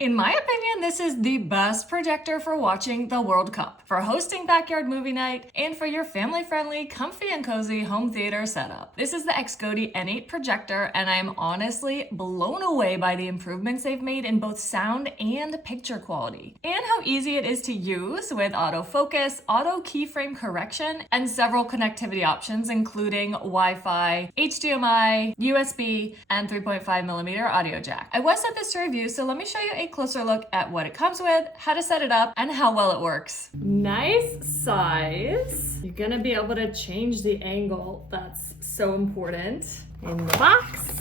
In my opinion, this is the best projector for watching the World Cup, for hosting backyard movie night, and for your family-friendly, comfy and cozy home theater setup. This is the XGODY N8 Projector, and I am honestly blown away by the improvements they've made in both sound and picture quality, and how easy it is to use with autofocus, auto keyframe correction, and several connectivity options, including Wi-Fi, HDMI, USB, and 3.5mm audio jack. I was set this to review, so let me show you a closer look at what it comes with, how to set it up, and how well it works. Nice size. You're gonna be able to change the angle. That's so important. In the box,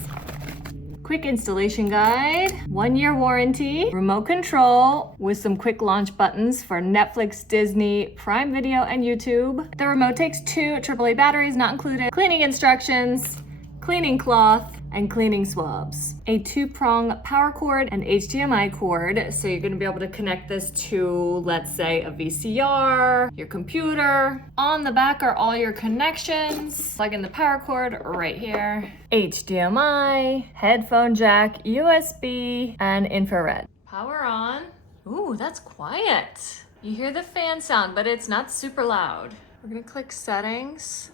quick installation guide, 1-year warranty, remote control with some quick launch buttons for Netflix, Disney, Prime Video, and YouTube. The remote takes 2 AAA batteries, not included, cleaning instructions, cleaning cloth, and cleaning swabs. A 2-prong power cord and HDMI cord, so you're gonna be able to connect this to, let's say, a VCR, your computer. On the back are all your connections. Plug in the power cord right here. HDMI, headphone jack, USB, and infrared. Power on. Ooh, that's quiet. You hear the fan sound, but it's not super loud. We're gonna click settings,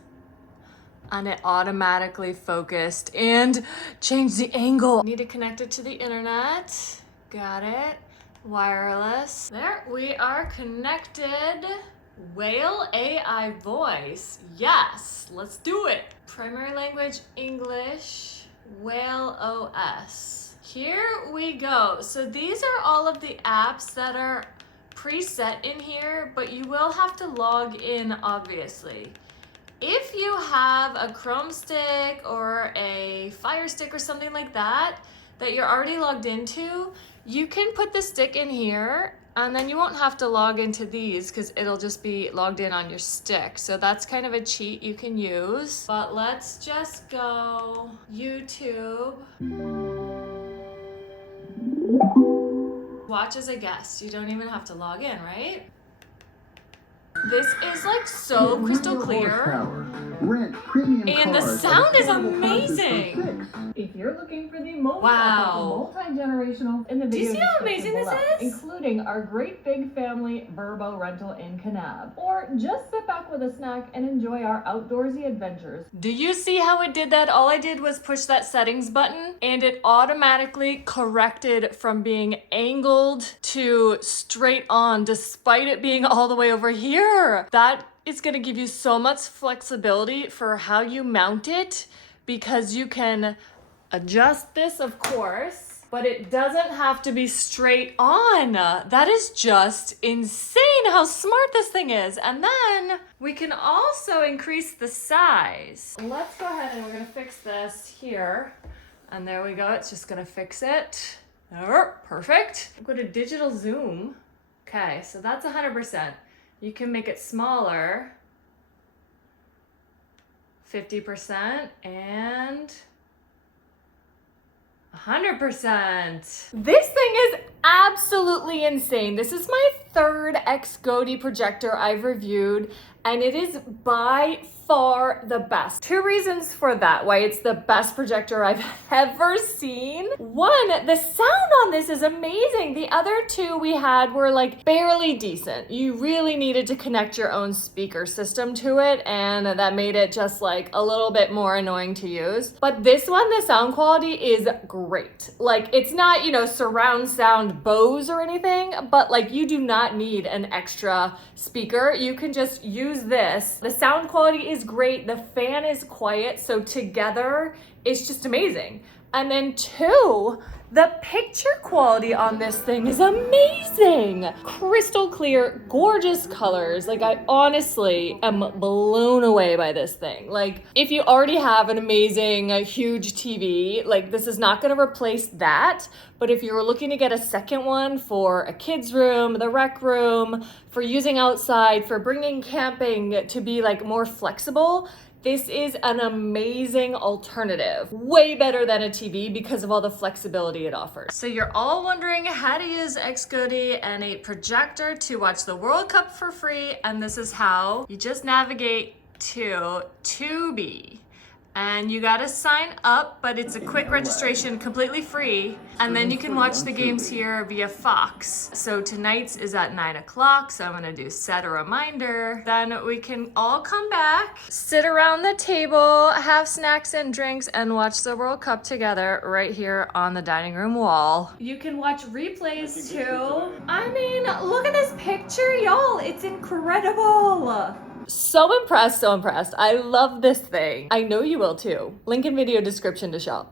and it automatically focused and changed the angle. Need to connect it to the internet. Got it. Wireless. There, we are connected. Whale AI voice. Yes, let's do it. Primary language, English. Whale OS. Here we go. So these are all of the apps that are preset in here, but you will have to log in, obviously. If you have a Chrome stick or a Fire Stick or something like that you're already logged into, you can put the stick in here and then you won't have to log into these because it'll just be logged in on your stick. So that's kind of a cheat you can use. But let's just go YouTube. Watch as a guest. You don't even have to log in, right? This is like so crystal clear, and the sound is amazing. If you're looking for the most multi-generational in the video, do you see how amazing this is? Including our great big family Verbo rental in Kanab, or just sit back with a snack and enjoy our outdoorsy adventures. Do you see how it did that? All I did was push that settings button and it automatically corrected from being angled to straight on, despite it being all the way over here. That is going to give you so much flexibility for how you mount it, because you can adjust this, of course, but it doesn't have to be straight on. That is just insane how smart this thing is. And then we can also increase the size. Let's go ahead and we're going to fix this here. And there we go. It's just going to fix it. Perfect. Go to digital zoom. Okay, so that's 100%. You can make it smaller, 50%, and 100%. This thing is absolutely insane. This is my 3rd XGODY projector I've reviewed, and it is by far the best. 2 reasons for that, why it's the best projector I've ever seen. 1, the sound on this is amazing. The other 2 we had were like barely decent. You really needed to connect your own speaker system to it, and that made it just like a little bit more annoying to use. But this one, the sound quality is great. Like, it's not, you know, surround sound Bose or anything, but like you do not need an extra speaker. You can just use this. The sound quality is great. The fan is quiet, so together it's just amazing. And then 2, the picture quality on this thing is amazing. Crystal clear, gorgeous colors. Like, I honestly am blown away by this thing. Like, if you already have an amazing, huge TV, like, this is not gonna replace that. But if you were looking to get a second one for a kid's room, the rec room, for using outside, for bringing camping to be like more flexible, this is an amazing alternative. Way better than a TV because of all the flexibility it offers. So you're all wondering how to use XGODY N8 Projector to watch the World Cup for free, and this is how. You just navigate to Tubi. And you gotta sign up, but it's a quick registration, completely free. And then you can watch the games here via Fox. So tonight's is at 9 o'clock, so I'm gonna do set a reminder. Then we can all come back, sit around the table, have snacks and drinks, and watch the World Cup together right here on the dining room wall. You can watch replays too. I mean, look at this picture, y'all. It's incredible. So impressed, so impressed. I love this thing. I know you will too. Link in video description to shop.